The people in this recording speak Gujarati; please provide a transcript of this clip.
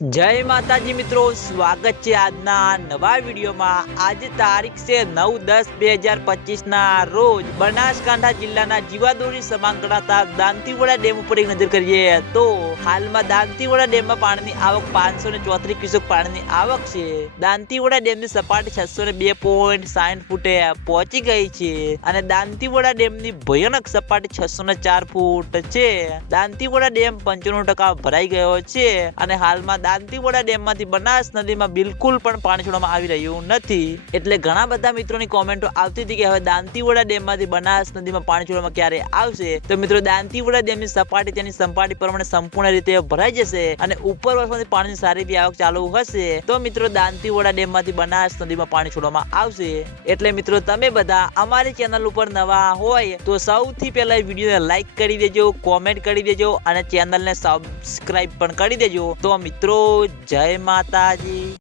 જય માતાજી મિત્રો, સ્વાગત છે આજના નવા વિડીયોમાં. આજે તારીખ છે નવ દસ બે હજાર પચીસના રોજ બનાસકાંઠા જિલ્લાના જીવાદોરી સમાંગ ગણાતા દાંતીવાડા ડેમ ઉપર એક નજર કરીએ તો હાલમાં દાંતીવાડા ડેમમાં પાણીની આવક પાંચસો ને ચોત્રીસ ક્યુસેક પાણીની આવક છે. દાંતીવાડા ડેમની સપાટી છસો ને બે પોઈન્ટ સાઠ ફૂટે પહોંચી ગઈ છે અને દાંતીવાડા ડેમની ભયાનક સપાટી છસો ને ચાર ફૂટ છે. દાંતીવાડા ડેમ પંચાણું ટકા ભરાઈ ગયો છે અને હાલમાં દાંતીવાડા ડેમમાંથી બનાસ નદીમાં બિલકુલ પણ પાણી છોડવામાં આવી રહ્યું નથી. એટલે ઘણા બધા મિત્રોની કોમેન્ટો આવતી હતી કે હવે દાંતીવાડા ડેમમાંથી બનાસ નદીમાં પાણી છોડવામાં ક્યારે આવશે? તો મિત્રો, દાંતીવાડા ડેમની સપાટી તેની સપાટી પ્રમાણે સંપૂર્ણ રીતે ભરાઈ જશે અને ઉપરવાસમાંથી પાણીની સારી રીતે આવક ચાલુ હશે. તો મિત્રો, દાંતીવાડા ડેમમાંથી બનાસ નદીમાં પાણી છોડવામાં આવશે. એટલે મિત્રો, તમે બધા અમારી ચેનલ ઉપર નવા હોય તો સૌથી પહેલા વિડીયોને લાઈક કરી દેજો, કોમેન્ટ કરી દેજો અને ચેનલને સબસ્ક્રાઈબ પણ કરી દેજો. તો મિત્રો જય માતાજી.